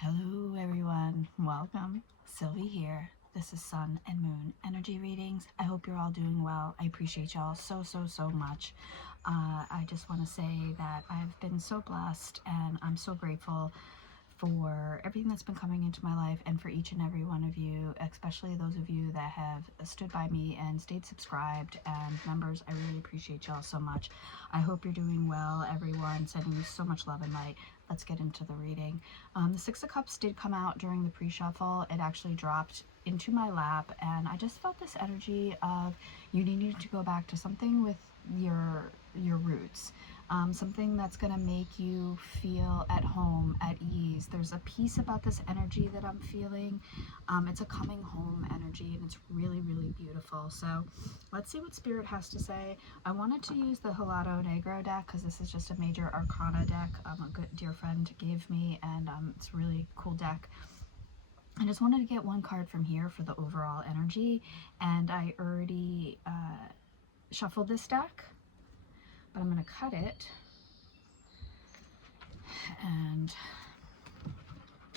Hello everyone, welcome. Sylvie here. This is Sun and Moon Energy Readings. I hope you're all doing well. I appreciate y'all so much. I just want to say that I've been so blessed and I'm so grateful for everything that's been coming into my life and for each and every one of you, especially those of you that have stood by me and stayed subscribed and members. I really appreciate y'all so much. I hope you're doing well, everyone. Sending you so much love and light. Let's get into the reading. The Six of Cups did come out during the pre-shuffle. It actually dropped into my lap and I just felt this energy of you needing to go back to something with your roots. Something that's going to make you feel at home, at ease. There's a piece about this energy that I'm feeling. It's a coming home energy and it's really beautiful. So let's see what Spirit has to say. I wanted to use the Helado Negro deck because this is just a major arcana deck a good dear friend gave me, and it's a really cool deck. I just wanted to get one card from here for the overall energy, and I already shuffled this deck, but I'm going to cut it and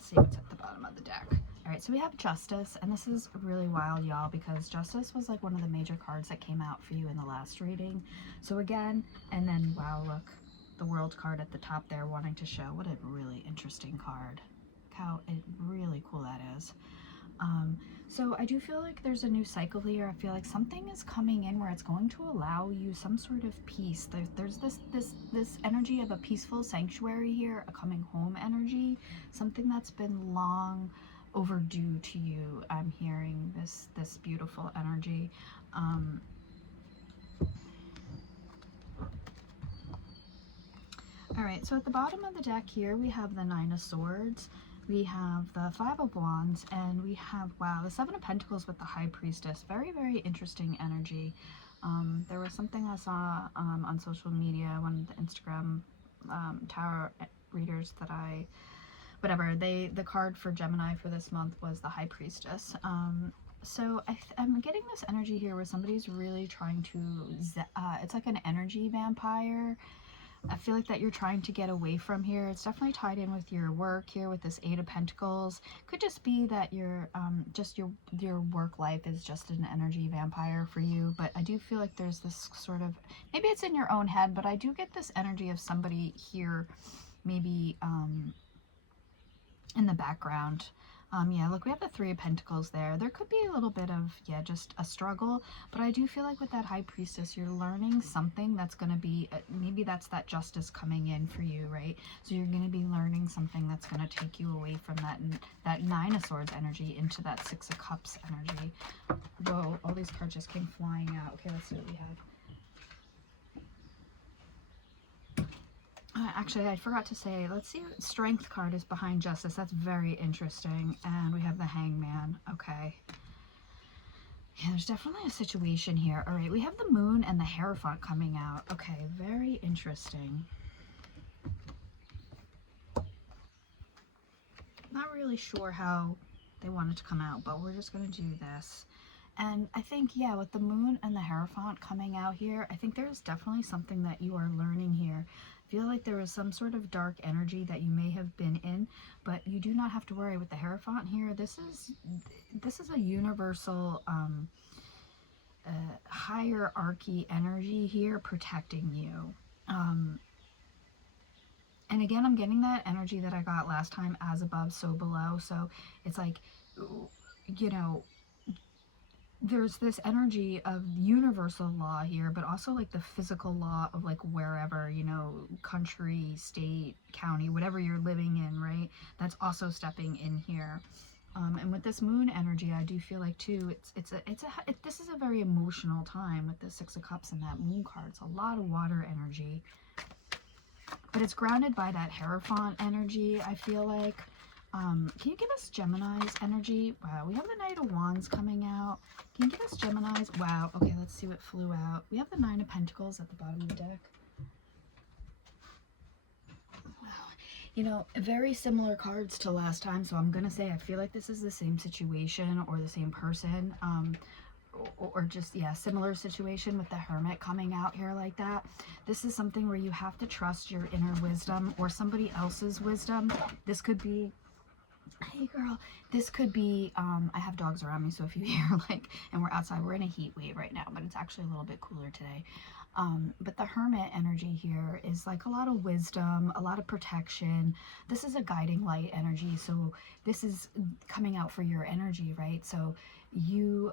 see what's at the bottom of the deck. All right, so we have Justice, and this is really wild, y'all, because Justice was like one of the major cards that came out for you in the last reading. So again, and then, wow, look, the World card at the top there wanting to show. What a really interesting card. Look how really cool that is. So I do feel like there's a new cycle here. I feel like something is coming in where it's going to allow you some sort of peace. There's this energy of a peaceful sanctuary here, a coming home energy, something that's been long overdue to you. I'm hearing this beautiful energy. All right, so at the bottom of the deck here, we have the Nine of Swords. We have the Five of Wands, and we have, wow, the Seven of Pentacles with the High Priestess. Very interesting energy. There was something I saw on social media, one of the Instagram tarot readers that the card for Gemini for this month was the High Priestess. So I'm getting this energy here where somebody's really trying to, it's like an energy vampire. I feel like that you're trying to get away from here. It's definitely tied in with your work here with this Eight of Pentacles. Could just be that your your work life is just an energy vampire for you. But I do feel like there's this sort of, maybe it's in your own head, but I do get this energy of somebody here maybe in the background. Yeah, look, we have the Three of Pentacles there. There could be a little bit of, yeah, just a struggle, but I do feel like with that High Priestess, you're learning something that's going to be, maybe that's that justice coming in for you, right? So you're going to be learning something that's going to take you away from that Nine of Swords energy into that Six of Cups energy. Whoa, all these cards just came flying out. Okay, let's see what we have. Actually, I forgot to say, let's see, Strength card is behind Justice. That's very interesting. And we have the Hangman. Okay. Yeah, there's definitely a situation here. All right, we have the Moon and the Hierophant coming out. Okay, very interesting. Not really sure how they wanted to come out, but we're just going to do this. And I think, yeah, with the Moon and the Hierophant coming out here, I think there's definitely something that you are learning here. I feel like there was some sort of dark energy that you may have been in, but you do not have to worry with the Hierophant here. This is a universal hierarchy energy here protecting you. And again, I'm getting that energy that I got last time, as above, so below. So it's like, you know, there's this energy of universal law here, but also like the physical law of like wherever, you know, country, state, county, whatever you're living in, right? That's also stepping in here. And with this Moon energy, I do feel like too, this is a very emotional time with the Six of Cups and that Moon card. It's a lot of water energy, but it's grounded by that Hierophant energy, I feel like. Can you give us Gemini's energy? Wow, we have the Knight of Wands coming out. Can you give us Gemini's? Wow, okay, let's see what flew out. We have the Nine of Pentacles at the bottom of the deck. Wow, you know, very similar cards to last time, so I'm gonna say I feel like this is the same situation or the same person. Or just, yeah, similar situation with the Hermit coming out here like that. This is something where you have to trust your inner wisdom or somebody else's wisdom. This could be Hey girl, this could be, I have dogs around me, so if you hear like, and we're outside, we're in a heat wave right now, but it's actually a little bit cooler today. But the hermit energy here is like a lot of wisdom, a lot of protection. This is a guiding light energy, so this is coming out for your energy, right? So you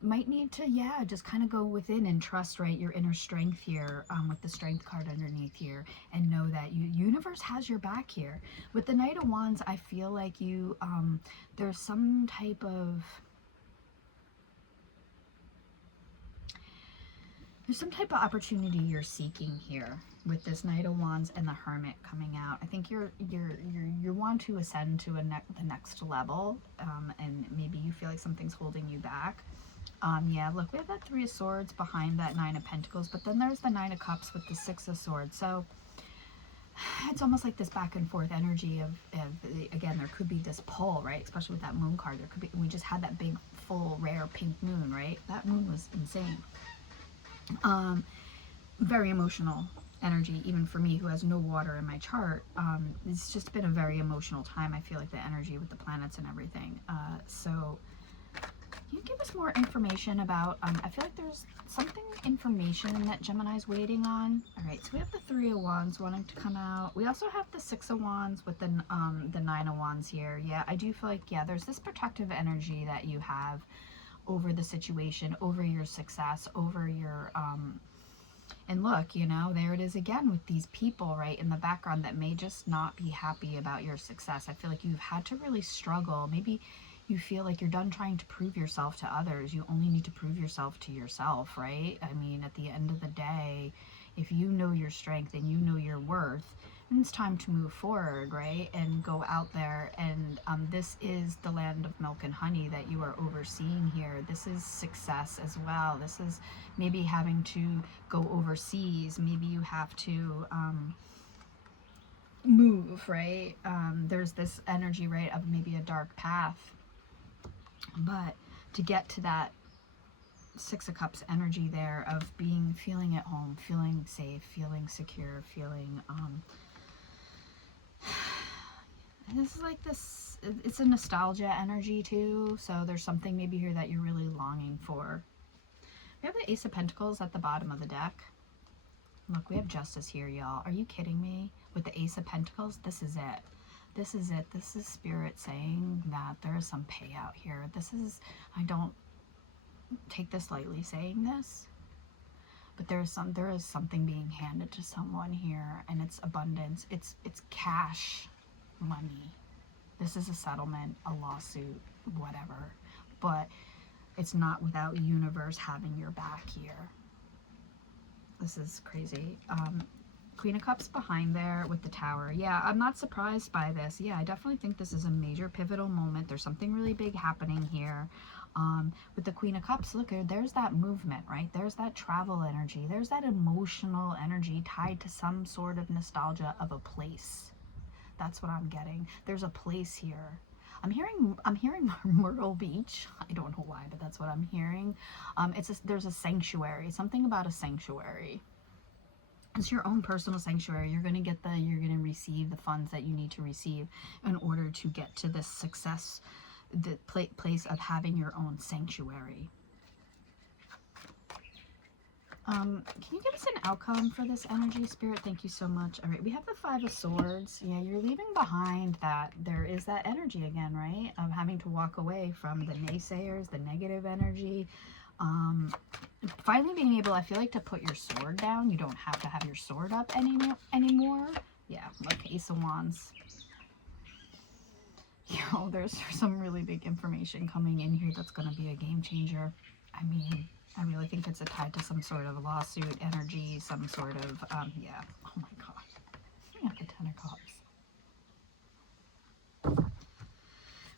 might need to, yeah, just kind of go within and trust, right, your inner strength here, with the strength card underneath here, and know that universe has your back here. With the Knight of Wands, I feel like you, there's some type of, opportunity you're seeking here with this Knight of Wands and the Hermit coming out. I think you want to ascend to the next level, and maybe you feel like something's holding you back. Yeah, look, we have that Three of Swords behind that Nine of Pentacles, but then there's the Nine of Cups with the Six of Swords. So it's almost like this back and forth energy of again, there could be this pull, right? Especially with that moon card. There could be, we just had that big, full, rare pink moon, right? That moon was insane. Very emotional energy, even for me who has no water in my chart. It's just been a very emotional time. I feel like the energy with the planets and everything. So can you give us more information about, I feel like there's something, information that Gemini's waiting on. All right, so we have the Three of Wands wanting to come out. We also have the Six of Wands with the Nine of Wands here. Yeah, I do feel like, yeah, there's this protective energy that you have over the situation, over your success, over your, and look, you know, there it is again with these people, right, in the background that may just not be happy about your success. I feel like you've had to really struggle. Maybe you feel like you're done trying to prove yourself to others. You only need to prove yourself to yourself, right? I mean, at the end of the day, if you know your strength and you know your worth, and it's time to move forward, right? And go out there. And this is the land of milk and honey that you are overseeing here. This is success as well. This is maybe having to go overseas. Maybe you have to move, right? There's this energy, right, of maybe a dark path. But to get to that Six of Cups energy there of feeling at home, feeling safe, feeling secure, feeling, this is like this, it's a nostalgia energy too. So there's something maybe here that you're really longing for. We have the Ace of Pentacles at the bottom of the deck. Look, we have justice here, y'all. Are you kidding me? With the Ace of Pentacles, this is it. This is it. This is Spirit saying that there is some payout here. This is, I don't take this lightly saying this, but there is something being handed to someone here, and it's abundance. It's cash money. This is a settlement, a lawsuit, whatever. But it's not without universe having your back here. This is crazy. Queen of Cups behind there with the Tower. Yeah, I'm not surprised by this. Yeah, I definitely think this is a major pivotal moment. There's something really big happening here. With the Queen of Cups, look, there's that movement, right? There's that travel energy. There's that emotional energy tied to some sort of nostalgia of a place. That's what I'm getting. There's a place here. I'm hearing Myrtle Beach. I don't know why, but that's what I'm hearing. There's a sanctuary. Something about a sanctuary. It's your own personal sanctuary. You're going to receive the funds that you need to receive in order to get to this success, the place of having your own sanctuary. Can you give us an outcome for this energy, Spirit? Thank you so much. All right, we have the Five of Swords. Yeah, you're leaving behind that. There is that energy again, right? Of having to walk away from the naysayers, the negative energy. Finally being able, I feel like, to put your sword down. You don't have to have your sword up anymore. Yeah, like Ace of Wands. Yo, there's some really big information coming in here that's going to be a game changer. I mean, I really think it's tied to some sort of lawsuit energy, some sort of, yeah. Oh my gosh. We have the Ten of Cups.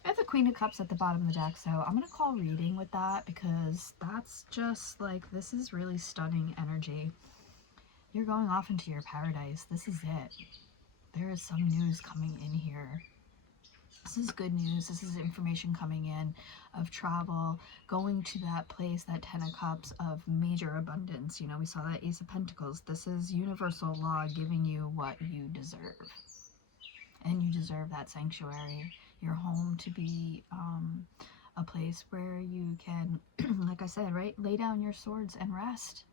I have the Queen of Cups at the bottom of the deck, so I'm going to call reading with that because that's just like, this is really stunning energy. You're going off into your paradise. This is it. There is some news coming in here. This is good news. This is information coming in of travel, going to that place, that Ten of Cups, of major abundance. You know, we saw that Ace of Pentacles. This is universal law giving you what you deserve. And you deserve that sanctuary. your home to be a place where you can, like I said, right, lay down your swords and rest.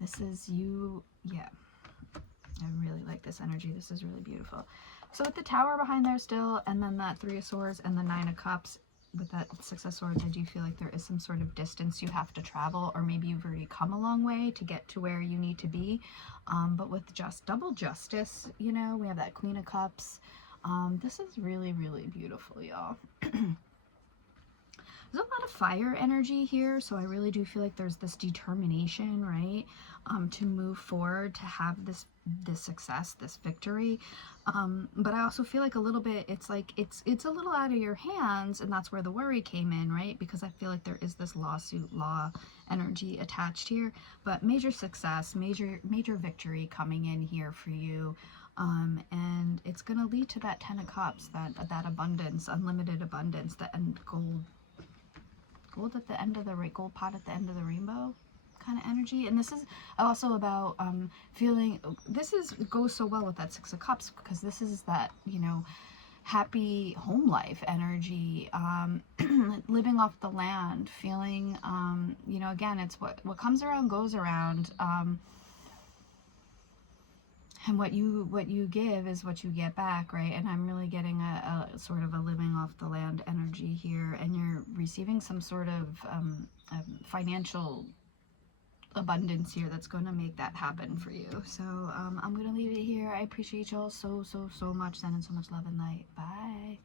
This is you, yeah. I really like this energy. This is really beautiful. So with the Tower behind there still, and then that Three of Swords and the Nine of Cups, with that Six of Swords, I do feel like there is some sort of distance you have to travel, or maybe you've already come a long way to get to where you need to be. But with just double justice, you know, we have that Queen of Cups. This is really, really beautiful, y'all. There's a lot of fire energy here, so I really do feel like there's this determination, right, to move forward, to have this success, this victory. But I also feel like a little bit, it's like it's a little out of your hands, and that's where the worry came in, right? Because I feel like there is this lawsuit, law energy attached here, but major success, major victory coming in here for you. And it's going to lead to that Ten of Cups, that abundance, unlimited abundance, the end gold at the end of the gold pot at the end of the rainbow kind of energy. And this is also about feeling, goes so well with that Six of Cups, because this is that, you know, happy home life energy, living off the land, feeling, you know, again, it's what comes around goes around. And what you give is what you get back, right? And I'm really getting a sort of a living off the land energy here, and you're receiving some sort of financial abundance here that's going to make that happen for you. So I'm going to leave it here. I appreciate y'all so much. Sending so much love and light. Bye.